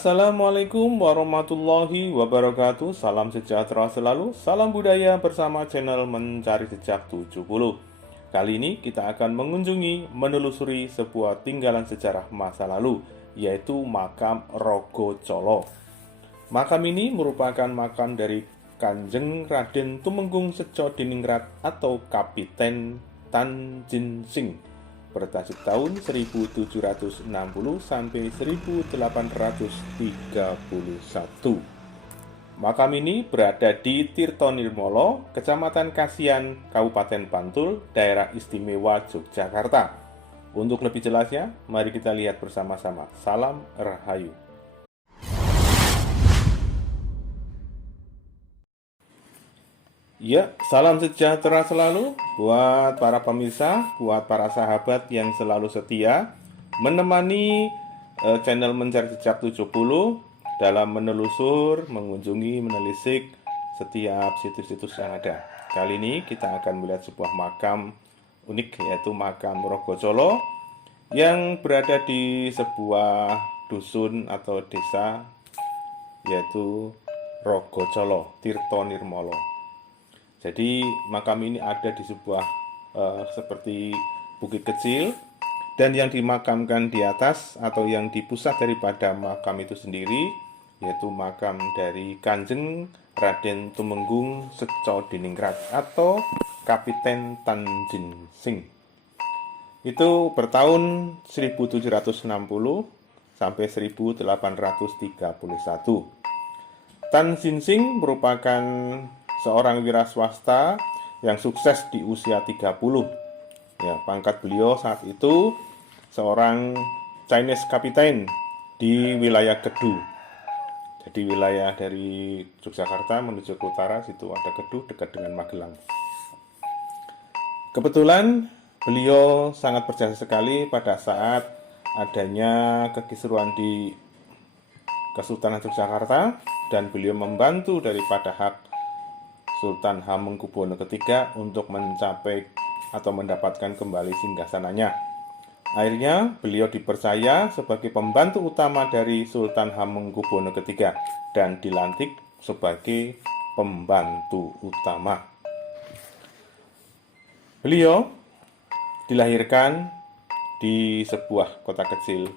Assalamualaikum warahmatullahi wabarakatuh. Salam sejahtera selalu. Salam budaya bersama channel Mencari Jejak 70. Kali ini kita akan mengunjungi, menelusuri sebuah tinggalan sejarah masa lalu, yaitu makam Rogocolo. Makam ini merupakan makam dari Kanjeng Raden Tumenggung Secodiningrat atau Kapiten Tanjinsing bertasik tahun 1760 sampai 1831. Makam ini berada di Tirtonirmolo, Kecamatan Kasihan, Kabupaten Bantul, Daerah Istimewa Yogyakarta. Untuk lebih jelasnya, mari kita lihat bersama-sama. Salam Rahayu. Ya, salam sejahtera selalu buat para pemirsa, buat para sahabat yang selalu setia menemani channel Mencari Jejak 70 dalam menelusur, mengunjungi, menelisik setiap situs-situs yang ada. Kali ini kita akan melihat sebuah makam unik, yaitu makam Rogocolo yang berada di sebuah dusun atau desa, yaitu Rogocolo, Tirtonirmolo. Jadi makam ini ada di sebuah seperti bukit kecil, dan yang dimakamkan di atas atau yang di pusat daripada makam itu sendiri yaitu makam dari Kanjeng Raden Tumenggung Secodiningrat atau Kapiten Tanjinsing. Itu bertahun 1760 sampai 1831. Tanjinsing merupakan seorang wira swasta yang sukses di usia 30. Ya, pangkat beliau saat itu seorang Chinese Captain di wilayah Kedu. Jadi wilayah dari Yogyakarta menuju ke utara, situ ada Kedu dekat dengan Magelang. Kebetulan beliau sangat berjasa sekali pada saat adanya kekisruhan di Kesultanan Yogyakarta, dan beliau membantu daripada hak Sultan Hamengkubuwono III untuk mencapai atau mendapatkan kembali singgasananya. Akhirnya beliau dipercaya sebagai pembantu utama dari Sultan Hamengkubuwono III dan dilantik sebagai pembantu utama. Beliau dilahirkan di sebuah kota kecil,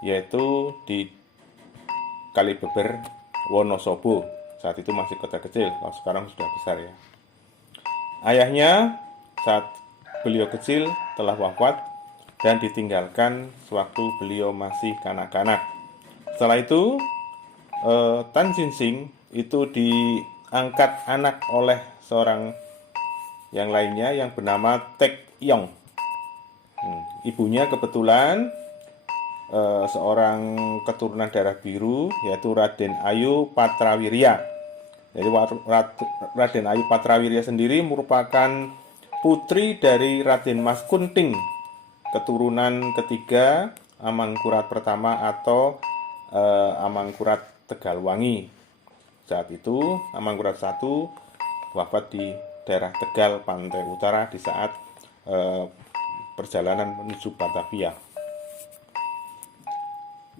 yaitu di Kalibeber, Wonosobo. Saat itu masih kota kecil, kalau sekarang sudah besar ya. Ayahnya saat beliau kecil telah wafat dan ditinggalkan sewaktu beliau masih kanak-kanak. Setelah itu Tanjinsing itu diangkat anak oleh seorang yang lainnya yang bernama Tek Yong. Ibunya kebetulan seorang keturunan darah biru, yaitu Raden Ayu Patrawirya. Jadi Raden Ayu Patrawirya sendiri merupakan putri dari Raden Mas Kunting, keturunan ketiga Amangkurat pertama atau Amangkurat Tegalwangi. Saat itu Amangkurat I wafat di daerah Tegal, pantai utara di saat perjalanan menuju Batavia.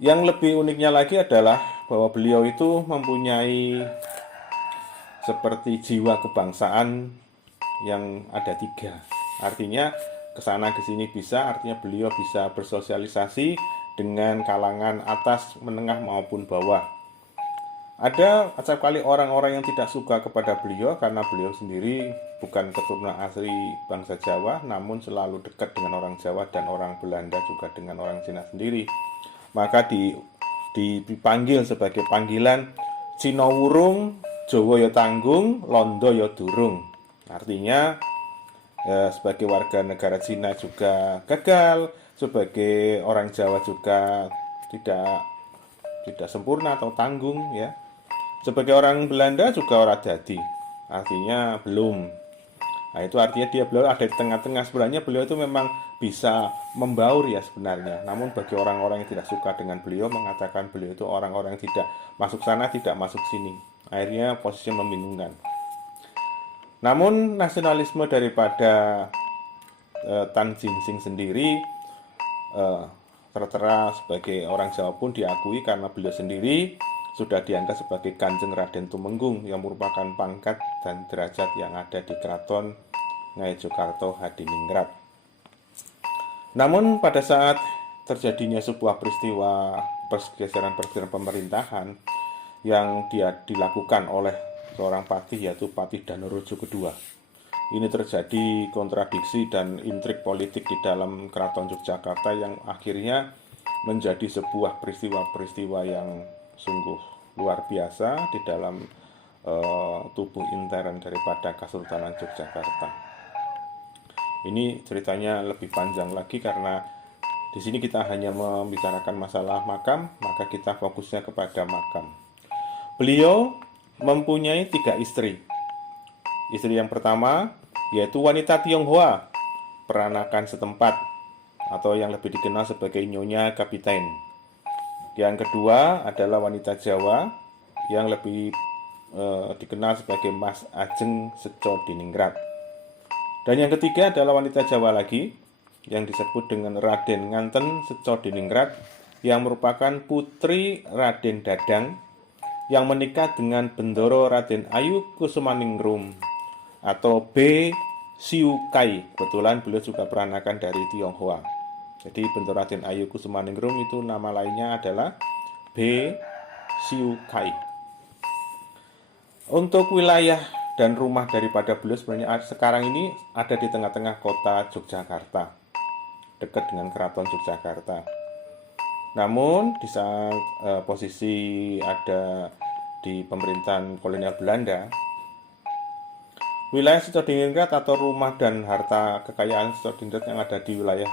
Yang lebih uniknya lagi adalah bahwa beliau itu mempunyai seperti jiwa kebangsaan yang ada 3. Artinya kesana kesini bisa, artinya beliau bisa bersosialisasi dengan kalangan atas, menengah maupun bawah. Ada acap kali orang-orang yang tidak suka kepada beliau karena beliau sendiri bukan keturunan asli bangsa Jawa, namun selalu dekat dengan orang Jawa dan orang Belanda, juga dengan orang Cina sendiri. Maka dipanggil sebagai panggilan Cina Wurung, Jawa ya tanggung, Londo ya durung. Artinya sebagai warga negara Cina juga gagal, sebagai orang Jawa juga tidak sempurna atau tanggung ya. Sebagai orang Belanda juga ora dadi. Artinya belum. Nah, itu artinya beliau ada di tengah-tengah. Sebenarnya beliau itu memang bisa membaur ya sebenarnya. Namun bagi orang-orang yang tidak suka dengan beliau, mengatakan beliau itu orang-orang yang tidak masuk sana, tidak masuk sini. Akhirnya posisinya membingungkan. Namun nasionalisme daripada Tanjinsing sendiri tertera sebagai orang Jawa pun diakui karena beliau sendiri sudah diangkat sebagai Kanjeng Raden Tumenggung yang merupakan pangkat dan derajat yang ada di Keraton Ngayogyakarta Hadiningrat. Namun pada saat terjadinya sebuah peristiwa pergeseran pemerintahan yang dilakukan oleh seorang patih, yaitu Patih Danorojo kedua. Ini terjadi kontradiksi dan intrik politik di dalam Keraton Yogyakarta yang akhirnya menjadi sebuah peristiwa-peristiwa yang sungguh luar biasa di dalam tubuh intern daripada Kesultanan Yogyakarta. Ini ceritanya lebih panjang lagi karena di sini kita hanya membicarakan masalah makam, maka kita fokusnya kepada makam. Beliau mempunyai 3 istri. Istri yang pertama yaitu wanita Tionghoa, peranakan setempat atau yang lebih dikenal sebagai Nyonya Kapiten. Yang kedua adalah wanita Jawa yang lebih dikenal sebagai Mas Ajeng Seco Diningrat. Dan yang ketiga adalah wanita Jawa lagi yang disebut dengan Raden Nganten Seco Diningrat yang merupakan putri Raden Dadang yang menikah dengan Bendoro Raden Ayu Kusumaningrum atau B. Siu Kai. Kebetulan beliau juga peranakan dari Tionghoa. Jadi Bendoro Raden Ayu Kusumaningrum itu nama lainnya adalah B. Siu Kai. Untuk wilayah dan rumah daripada beliau sebenarnya sekarang ini ada di tengah-tengah kota Yogyakarta, dekat dengan Keraton Yogyakarta. Namun di saat posisi ada di pemerintahan kolonial Belanda, wilayah Seco Diningrat atau rumah dan harta kekayaan Seco Diningrat yang ada di wilayah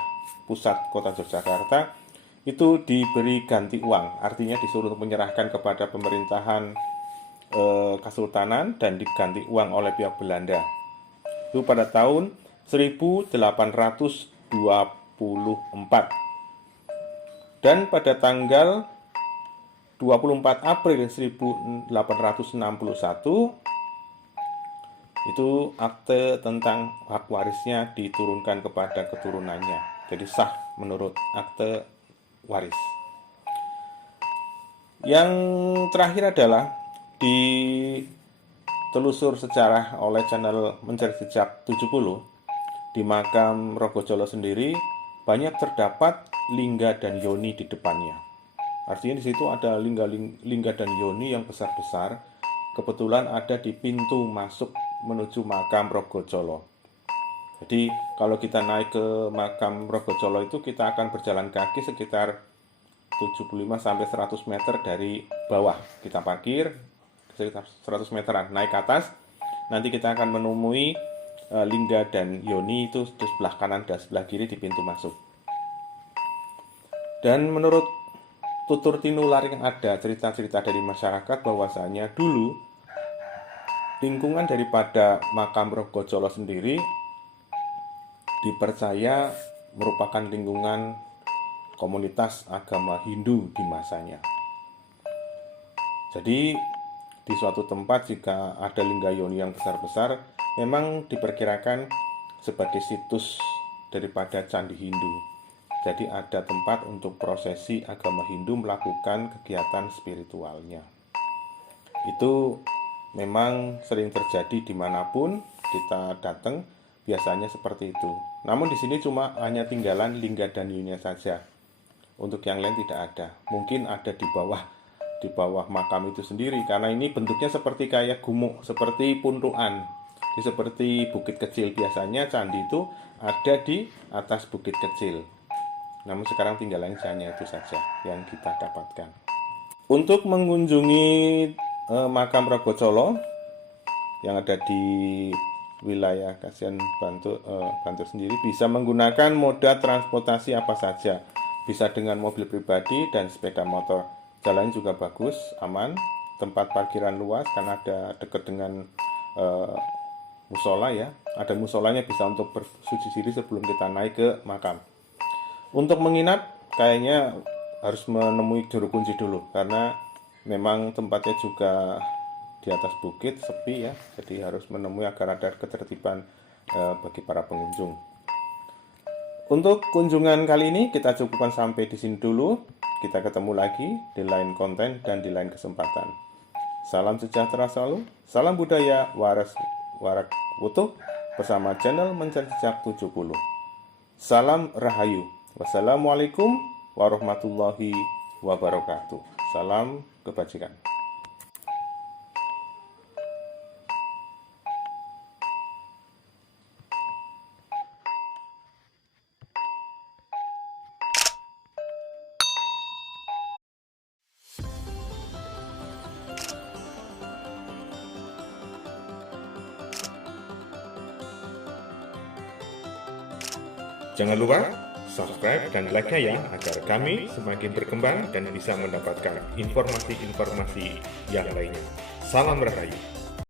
pusat kota Yogyakarta itu diberi ganti uang, artinya disuruh menyerahkan kepada pemerintahan Kesultanan dan diganti uang oleh pihak Belanda. Itu pada tahun 1824. Dan pada tanggal 24 April 1861 itu akte tentang hak warisnya diturunkan kepada keturunannya. Jadi sah menurut akte waris. Yang terakhir adalah di telusur sejarah oleh channel Mencari Jejak 70, di makam Rogojolo sendiri banyak terdapat lingga dan yoni di depannya. Artinya di situ ada lingga dan yoni yang besar-besar. Kebetulan ada di pintu masuk menuju makam Rogojolo. Jadi kalau kita naik ke makam Rogojolo itu kita akan berjalan kaki sekitar 75 sampai 100 meter dari bawah. Kita parkir sekitar 100 meteran naik ke atas. Nanti kita akan menemui lingga dan yoni itu di sebelah kanan dan sebelah kiri di pintu masuk. Dan menurut tutur tinular yang ada, cerita-cerita dari masyarakat bahwasanya dulu lingkungan daripada makam Rogojolo sendiri dipercaya merupakan lingkungan komunitas agama Hindu di masanya. Jadi di suatu tempat jika ada lingga yoni yang besar-besar, memang diperkirakan sebagai situs daripada candi Hindu. Jadi ada tempat untuk prosesi agama Hindu melakukan kegiatan spiritualnya. Itu memang sering terjadi dimanapun kita datang, biasanya seperti itu. Namun di sini cuma hanya tinggalan lingga dan yoninya saja. Untuk yang lain tidak ada. Mungkin ada di bawah makam itu sendiri, karena ini bentuknya seperti kayak gumuk, seperti puntukan, seperti bukit kecil. Biasanya candi itu ada di atas bukit kecil. Namun sekarang tinggalannya hanya itu saja yang kita dapatkan. Untuk mengunjungi makam Rogojolo yang ada di wilayah Kabupaten Bantul sendiri, bisa menggunakan moda transportasi apa saja. Bisa dengan mobil pribadi dan sepeda motor. Jalan juga bagus, aman, tempat parkiran luas karena ada dekat dengan musola ya. Ada musolanya, bisa untuk bersuci diri sebelum kita naik ke makam. Untuk menginap kayaknya harus menemui juru kunci dulu karena memang tempatnya juga di atas bukit, sepi ya. Jadi harus menemui agar ada ketertiban bagi para pengunjung. Untuk kunjungan kali ini kita cukupkan sampai di sini dulu. Kita ketemu lagi di lain konten dan di lain kesempatan. Salam sejahtera selalu, salam budaya, waras warak wutuh bersama channel Mencari Jejak 70. Salam Rahayu. Wassalamualaikum warahmatullahi wabarakatuh. Salam kebajikan. Jangan lupa subscribe dan like-nya ya, agar kami semakin berkembang dan bisa mendapatkan informasi-informasi yang lainnya. Salam Rahayu.